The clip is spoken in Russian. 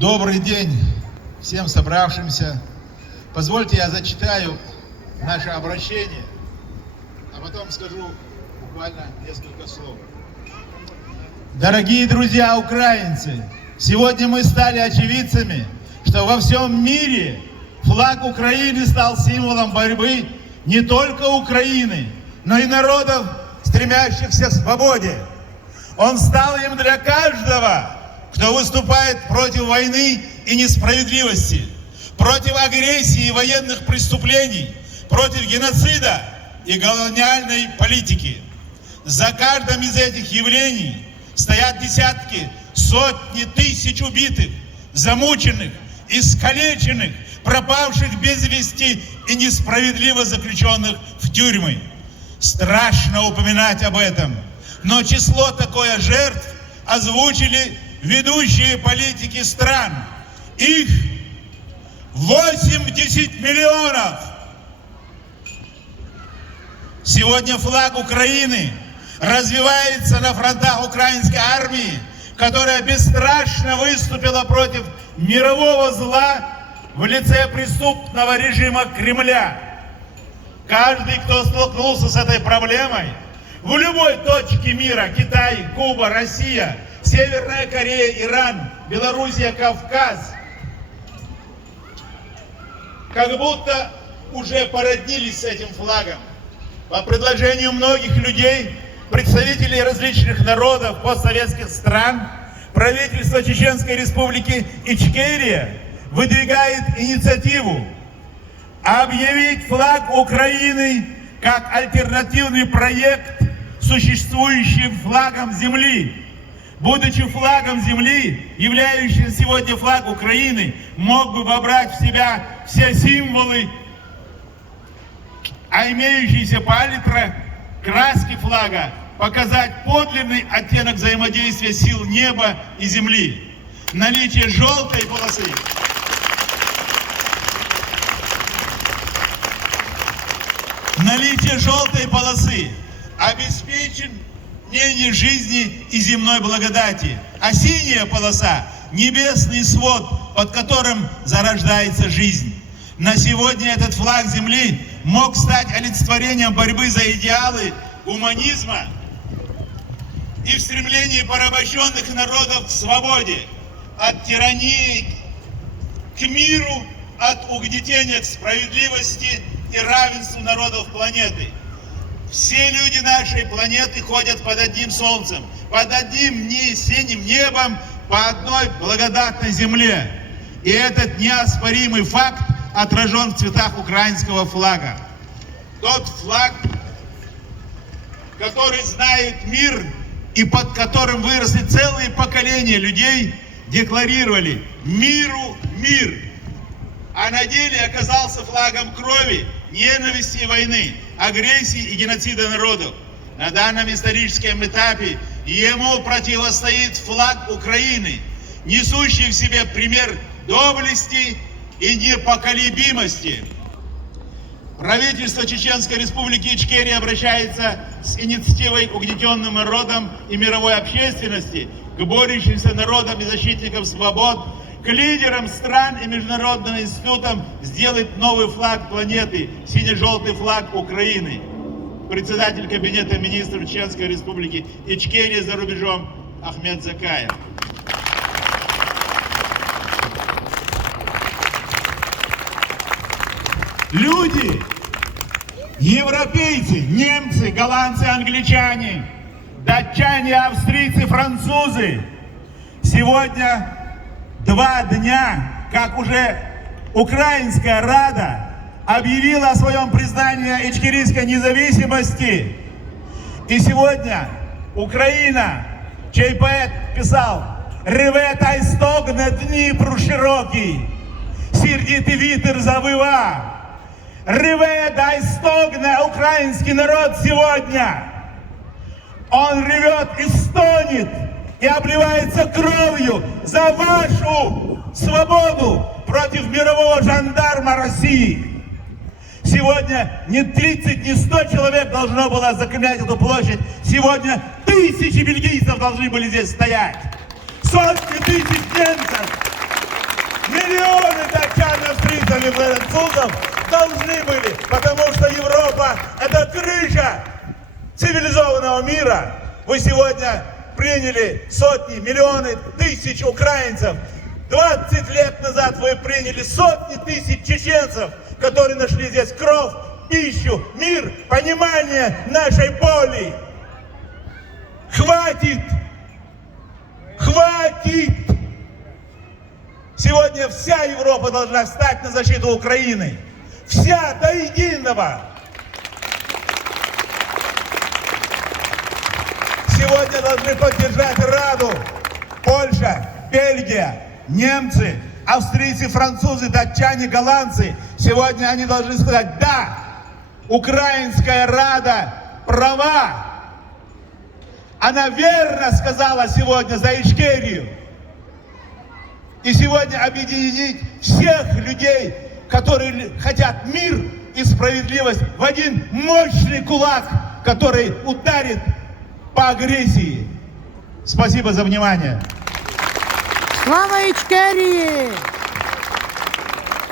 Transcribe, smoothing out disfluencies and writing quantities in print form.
Добрый день всем собравшимся. Позвольте, я зачитаю наше обращение, а потом скажу буквально несколько слов. Дорогие друзья украинцы, сегодня мы стали очевидцами, что во всем мире флаг Украины стал символом борьбы не только Украины, но и народов, стремящихся к свободе. Он стал им для каждого, кто выступает против войны и несправедливости, против агрессии и военных преступлений, против геноцида и колониальной политики. За каждым из этих явлений стоят десятки, сотни тысяч убитых, замученных, искалеченных, пропавших без вести и несправедливо заключенных в тюрьмы. Страшно упоминать об этом, но число такое жертв озвучили ведущие политики стран. Их 80 миллионов. Сегодня флаг Украины развивается на фронтах украинской армии, которая бесстрашно выступила против мирового зла в лице преступного режима Кремля. Каждый, кто столкнулся с этой проблемой, в любой точке мира, Китай, Куба, Россия, Северная Корея, Иран, Белоруссия, Кавказ, как будто уже породнились с этим флагом. По предложению многих людей, представителей различных народов постсоветских стран, правительство Чеченской Республики Ичкерия выдвигает инициативу объявить флаг Украины как альтернативный проект существующим флагом земли. Будучи флагом земли, являющийся сегодня флаг Украины, мог бы вобрать в себя все символы, а имеющиеся палитра краски флага показать подлинный оттенок взаимодействия сил неба и земли. Наличие желтой полосы обеспечен мнение жизни и земной благодати, а синяя полоса – небесный свод, под которым зарождается жизнь. На сегодня этот флаг земли мог стать олицетворением борьбы за идеалы гуманизма и в стремлении порабощенных народов к свободе, от тирании к миру, от угнетения к справедливости и равенству народов планеты. Все люди нашей планеты ходят под одним солнцем, под одним синим небом, по одной благодатной земле. И этот неоспоримый факт отражен в цветах украинского флага. Тот флаг, который знает мир и под которым выросли целые поколения людей, декларировали «миру мир». А на деле оказался флагом крови, ненависти и войны, агрессии и геноцида народов. На данном историческом этапе ему противостоит флаг Украины, несущий в себе пример доблести и непоколебимости. Правительство Чеченской Республики Ичкерия обращается с инициативой к угнетенным народам и мировой общественности, к борющимся народам и защитникам свобод, к лидерам стран и международным институтам сделать новый флаг планеты, сине-желтый флаг Украины. Председатель Кабинета министров Чеченской Республики Ичкерия за рубежом Ахмед Закаев. Люди, европейцы, немцы, голландцы, англичане, датчане, австрийцы, французы, сегодня 2 дня, как уже Украинская Рада объявила о своем признании ичкерийской независимости. И сегодня Украина, чей поэт писал: «Реве та й стогне Дніпру широкий, сердитый вітер завыва». Реве да и стогне украинский народ сегодня. Он ревет и стонет, и обливается кровью за вашу свободу против мирового жандарма России. Сегодня не 30, не 100 человек должно было заклинять эту площадь. Сегодня тысячи бельгийцев должны были здесь стоять. Сотни тысяч немцев. Миллионы датчан, австрийцев и французов должны были, потому что Европа – это крыша цивилизованного мира. Вы сегодня приняли сотни, миллионы, тысяч украинцев. 20 лет назад вы приняли сотни тысяч чеченцев, которые нашли здесь кровь, пищу, мир, понимание нашей боли. Хватит! Хватит! Сегодня вся Европа должна встать на защиту Украины. Вся, до единого. Сегодня должны поддержать Раду Польша, Бельгия, немцы, австрийцы, французы, датчане, голландцы. Сегодня они должны сказать: да, Украинская Рада права. Она верно сказала сегодня за Ичкерию. И сегодня объединить всех людей, которые хотят мир и справедливость, в один мощный кулак, который ударит по агрессии. Спасибо за внимание. Слава Ічкерії!